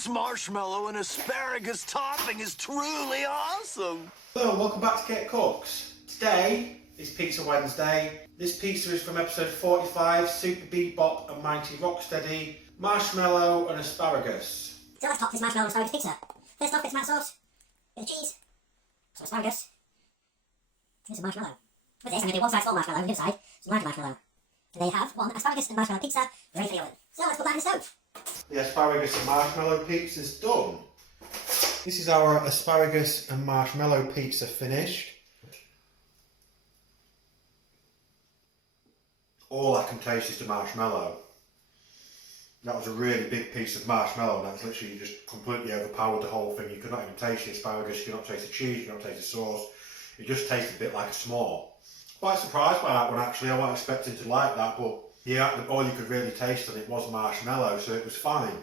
This marshmallow and asparagus topping is truly awesome. Hello, welcome back to Kirk Kooks. Today is Pizza Wednesday. This pizza is from episode 45, Super Beebop and Mighty Rocksteady, Marshmallow and Asparagus. So let's top this marshmallow and asparagus pizza. First off, bit of tomato sauce, bit of cheese, some asparagus, and some marshmallow. With this, I'm going to do one side small marshmallow and the other side some larger marshmallow. And there you have one asparagus and marshmallow pizza ready for the oven. So let's put that in the stove. The asparagus and marshmallow pizza is done. This is our asparagus and marshmallow pizza finished. All I can taste is the marshmallow. That was a really big piece of marshmallow and that's literally just completely overpowered the whole thing. You could not even taste the asparagus, you could not taste the cheese, you could not taste the sauce. It just tasted a bit like a s'more. Quite surprised by that one actually. I wasn't expecting to like that, but yeah, all you could really taste on it was marshmallow, so it was fine.